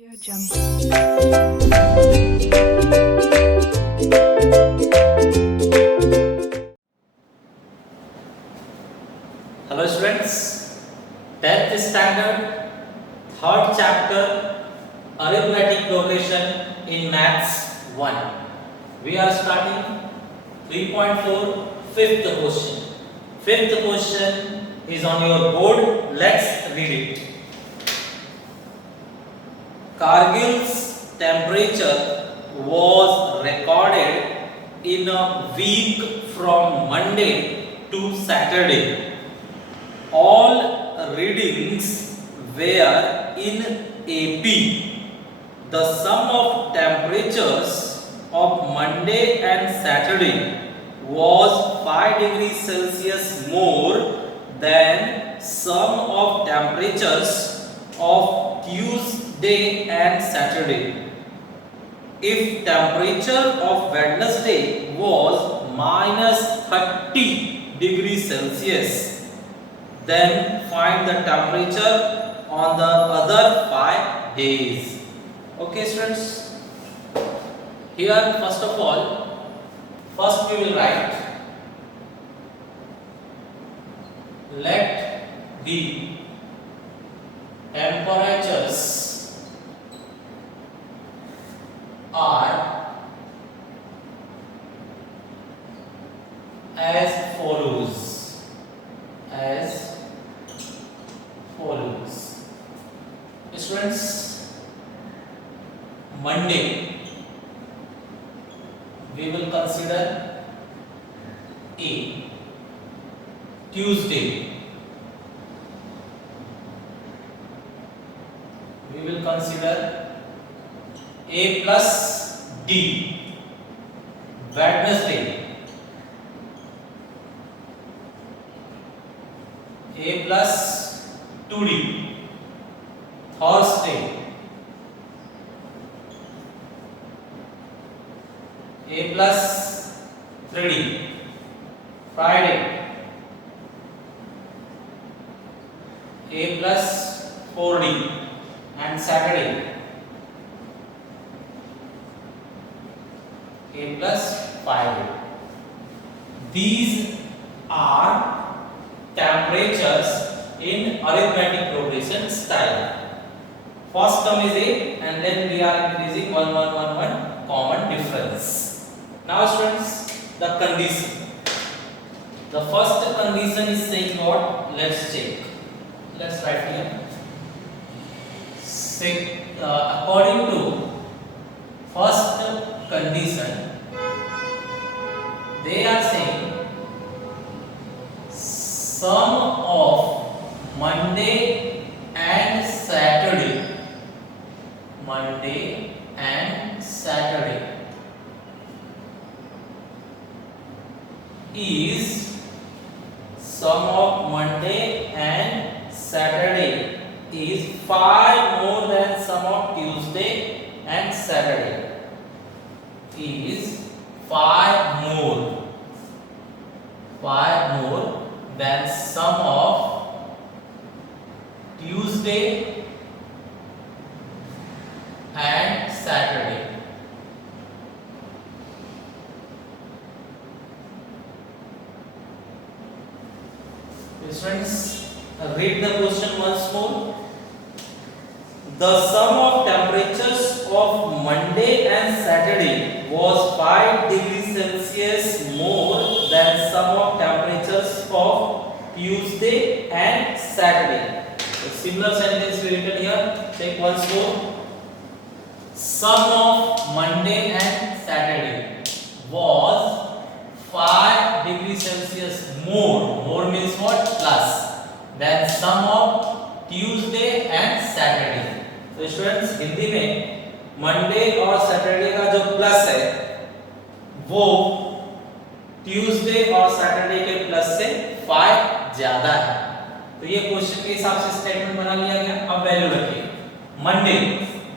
Audio Jungle. Hello students, 10th standard, third chapter, arithmetic progression in maths 1. We are starting 3.4, fifth question. Fifth question is on your board. Let's read it. Kargil's temperature was recorded in a week from Monday to Saturday. All readings were in AP. The sum of temperatures of Monday and Saturday was 5 degrees Celsius more than sum of temperatures of Tuesday and Saturday. If temperature of Wednesday was minus 30 degrees Celsius, then find the temperature on the other 5 days. Okay students, here first of all, first we will write, let the temperatures are as follows. Students, Monday we will consider A. Tuesday we will consider A plus D. Wednesday A plus 2D. Thursday A plus 3D. Friday A plus 4D. And Saturday A plus 5D. These are temperatures in arithmetic progression style. First term is A and then we are increasing 1 1 1 1 common difference. Now students, the condition. The first condition is saying what? Let's check. Let's write here. Say, according to first condition, they are saying sum of Monday and Saturday is sum of Monday and Saturday is 5 more than sum of Tuesday and Saturday is 5 more than sum of Tuesday and Saturday. Students, read the question once more. The sum of temperatures of Monday and Saturday was 5 degrees Celsius more than sum of temperatures of Tuesday and Saturday. So similar sentence we written here. Check once more. Sum of Monday and Saturday was 5 degrees Celsius more means what? Plus than sum of Tuesday and Saturday. तो students, Hindi में Monday और Saturday का जो plus है वो Tuesday और Saturday के plus से 5 ज्यादा है. तो ये क्वेश्चन के हिसाब से स्टेटमेंट बना लिया गया. अब वैल्यू रखिए.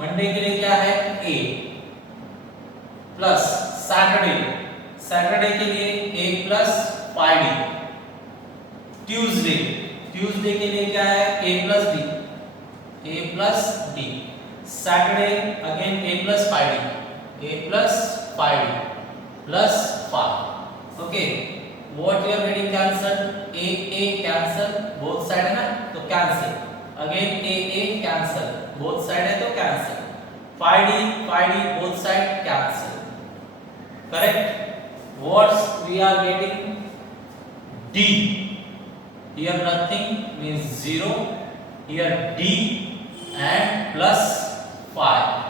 मंडे के लिए क्या है? A प्लस सैटरडे के लिए A प्लस 5D. ट्यूसडे के लिए क्या है? A plus D. Saturday again a plus 5d, a plus 5d plus 5. Okay, what you are getting cancelled? A cancel, both side है ना, तो cancel. Again a cancel, both side है तो cancel. 5d both side cancel. Correct? What we are getting? D. Here nothing means 0. Here D and plus 5.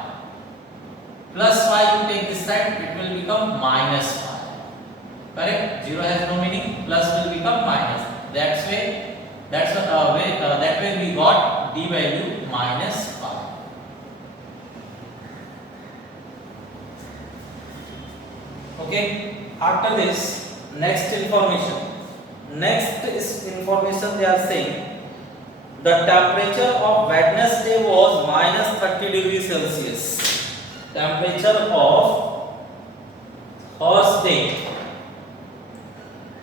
Plus 5 you take this side, it will become minus 5. Correct? 0 has no meaning. Plus will become minus. That way we got D value minus 5. Okay. After this, next information. Next is information they are saying the temperature of Wednesday was minus 30 degrees Celsius. Temperature of Thursday.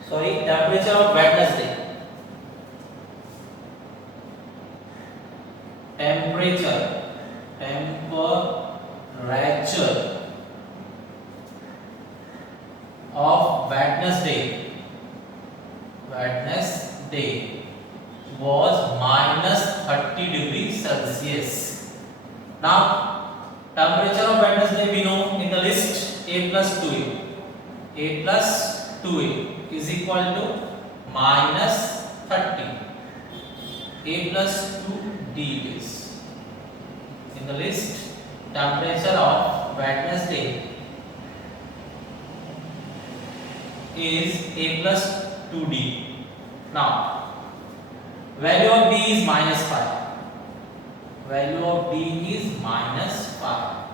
Sorry, temperature of Wednesday. Temperature of Wednesday was minus 30 degrees Celsius. Now, temperature of Wednesday we know in the list A plus 2A. A plus 2A is equal to minus 30. A plus 2D is. In the list, temperature of Wednesday is A plus 2D. Now, value of D is minus 5. Value of D is minus 5.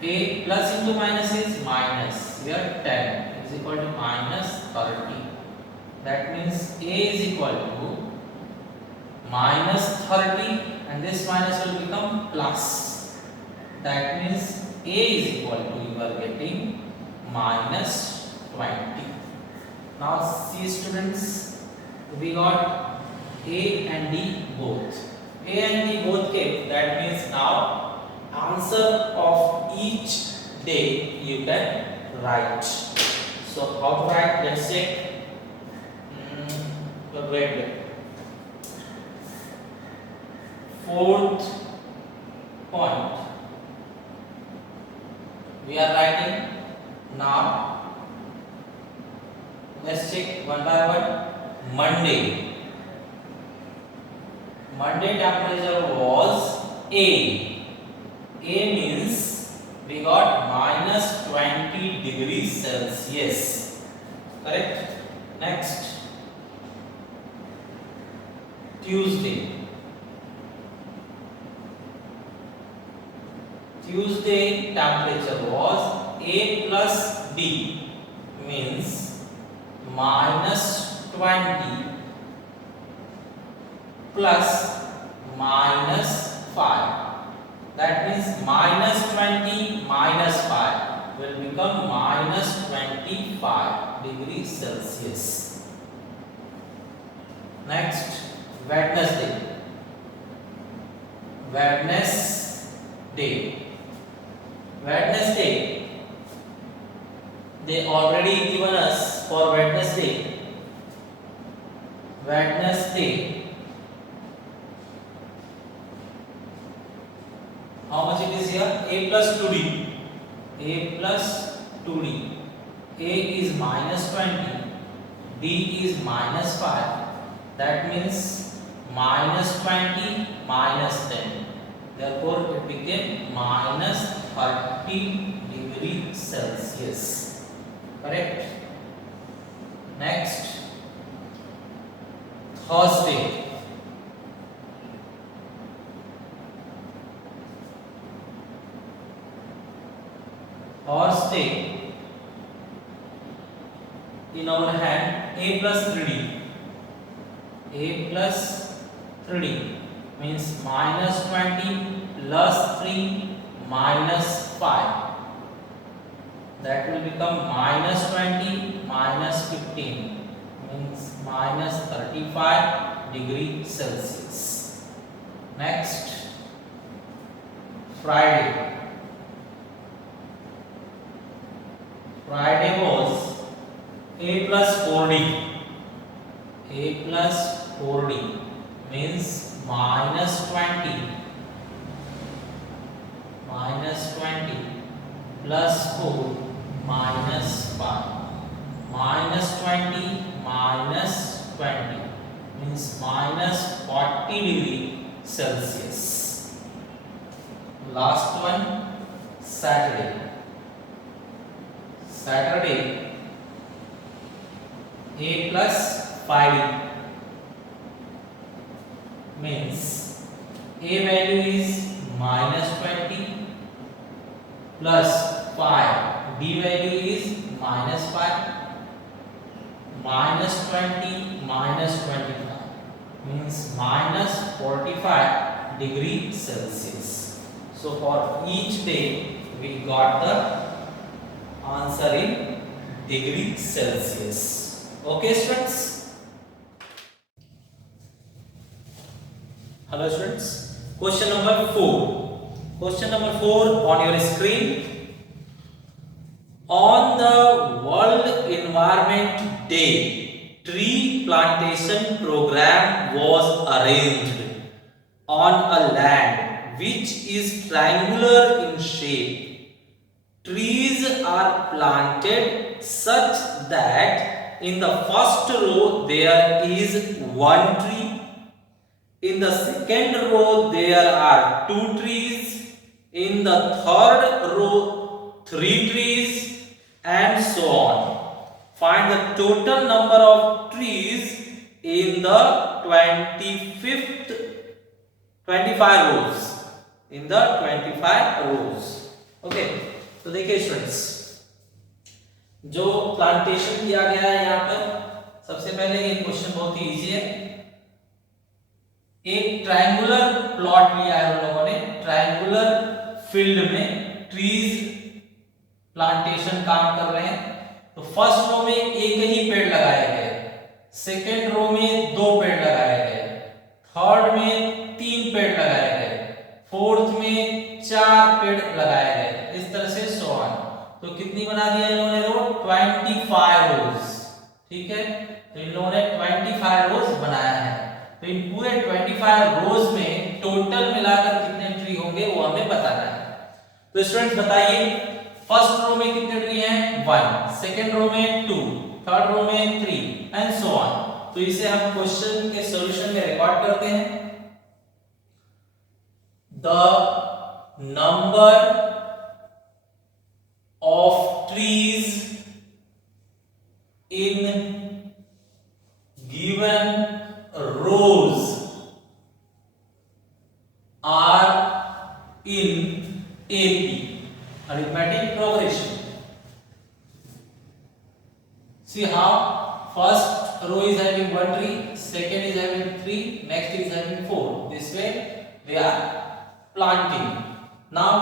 A plus into minus is minus. Here 10 is equal to minus 30. That means A is equal to minus 30 and this minus will become plus. That means A is equal to, you are getting minus 20. Now see students, we got A and D both. A and D both came. That means now answer of each day you can write. So how to write? Let's check. Wait. Fourth point. We are writing now. Let's check one by one. Monday. Monday temperature was A. A means we got minus 20 degrees Celsius. Correct? Next. Tuesday. Tuesday temperature was A plus D means minus 20 plus minus 5. That means minus 20 minus 5 will become minus 25 degrees Celsius. Next, Wednesday. Wednesday, they already given us for Wednesday. How much it is here? A plus 2D. A plus 2D. A is minus 20. D is minus 5. That means minus 20 minus 10. Therefore, it became minus 30 degrees Celsius. Correct? Next, Thursday. In our hand, A plus 3D. A plus 3D means minus 20 plus 3 minus 5. That will become minus 20 minus 15 means minus 35 degrees Celsius. Next, Friday. Friday was a plus 4d. A plus 4d means minus 20. Minus 20 plus 4 minus 5. Minus 20 minus 20 means minus 40 degree Celsius. Last one, Saturday. Saturday, a plus 5d means a value is minus 20 plus 5, d value is minus 5, minus 20 minus 25 means minus 45 degree Celsius. So for each day we got the answer in degree Celsius. Okay students? Hello students. Question number 4. Question number 4 on your screen. On the World Environment Day, tree plantation program was arranged on a land which is triangular in shape. Trees are planted such that in the first row there is one tree, in the second row there are two trees, in the third row 3 trees, and so on. Find the total number of trees in the 25 rows. In the 25 rows. Okay. तो देखिए students, जो plantation किया गया है यहाँ पर, सबसे पहले ये क्वेश्चन बहुत ही इजी है। एक ट्रायंगुलर प्लॉट लिया है उन लोगों ने, ट्रायंगुलर फील्ड में ट्रीज प्लांटेशन काम कर रहे हैं। तो फर्स्ट रो में एक ही पेड़ लगाए गए, सेकेंड रो में 2 पेड़ लगाए गए, थर्ड में 3 पेड़ लगाए गए, फोर्थ में 4 पेड़ लगाए गए, इस तरह से सो ऑन। तो कितनी बना दिया इन लोगों ने रो? 25 रोज। ठीक है, तो इन लोगों ने 25 रोज बनाया है। तो इन पूरे 25 रोज में टोटल मिलाकर कितने ट्री होंगे वो हमें बताना है। तो स्टूडेंट्स बताइए, फर्स्ट रो में कितने ट्री हैं? 1, सेकंड रो में 2, थर्ड रो में 3 एंड सो ऑन। तो इसे हम क्वेश्चन के सॉल्यूशन में रिकॉर्ड करते हैं। The number of trees in given rows are in AP, arithmetic progression. See how first row is having 1 tree, second is having 3, next is having 4. This way they are planting. Now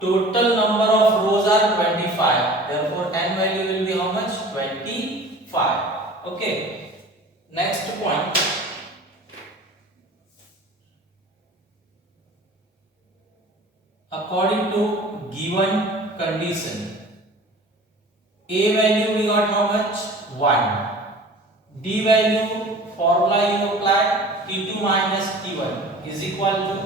total number of rows are 25, therefore n value will be how much? 25. Okay, next point, according to given condition, a value we got how much? 1. D value formula you apply, T2 minus T1 is equal to,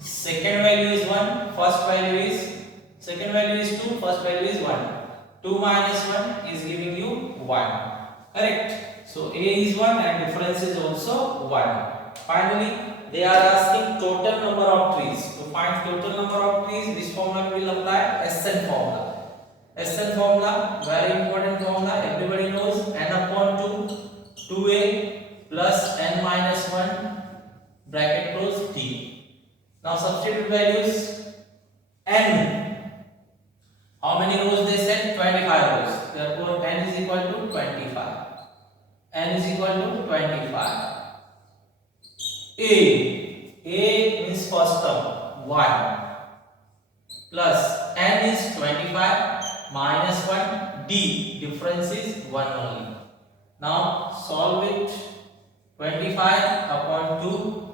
second value is 1, first value is, second value is 2, first value is 1. 2 minus 1 is giving you 1. Correct? So A is 1 and difference is also 1. Finally, they are asking total number of trees. To find total number of trees, this formula we will apply, SN formula. SN formula, very important formula, everybody knows, n upon 2, 2a plus n minus 1 bracket close t. Now substitute values. N, how many rows they said? 25 rows. Therefore n is equal to 25. N is equal to 25. A means first term 1 plus n is 25 minus 1, D difference is 1 only. Now solve it. 25 upon 2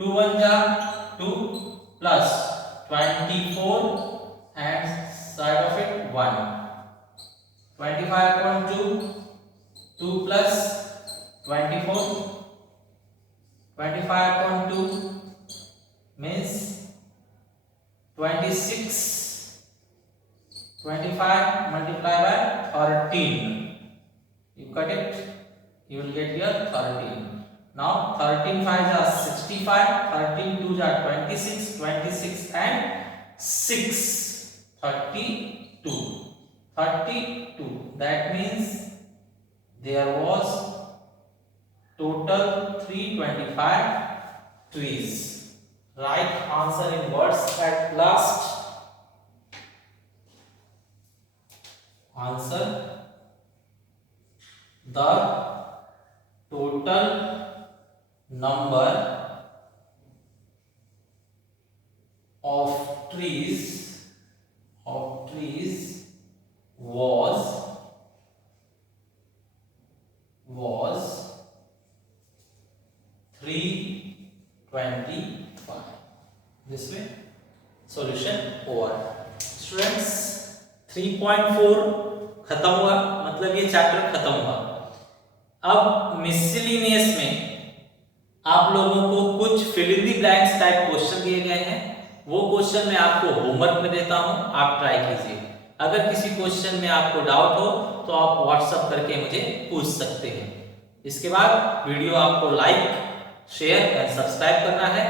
2 1 जा 2 plus 24 and side of it 1. 25 upon 2, 2 plus 24. 25 upon 2 means 26. 25 multiplied by 13. You cut it, you will get here 13. Now 13 5 are 65, 13 2 are 26, 26 and 6 32. 32. That means there was total 325 trees. Write answer in words at last. Answer: the total number of trees was 325. This way solution over. Students 3.4 खत्म हुआ, मतलब ये chapter खत्म हुआ। अब miscellaneous में आप लोगों को कुछ fill in the blanks type question दिए गए हैं। वो क्वेश्चन मैं आपको होमवर्क में देता हूं, आप ट्राई कीजिए। अगर किसी क्वेश्चन में आपको डाउट हो तो आप व्हाट्सएप करके मुझे पूछ सकते हैं। इसके बाद वीडियो आपको लाइक, शेयर एंड सब्सक्राइब करना है।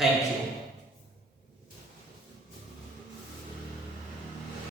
Thank you.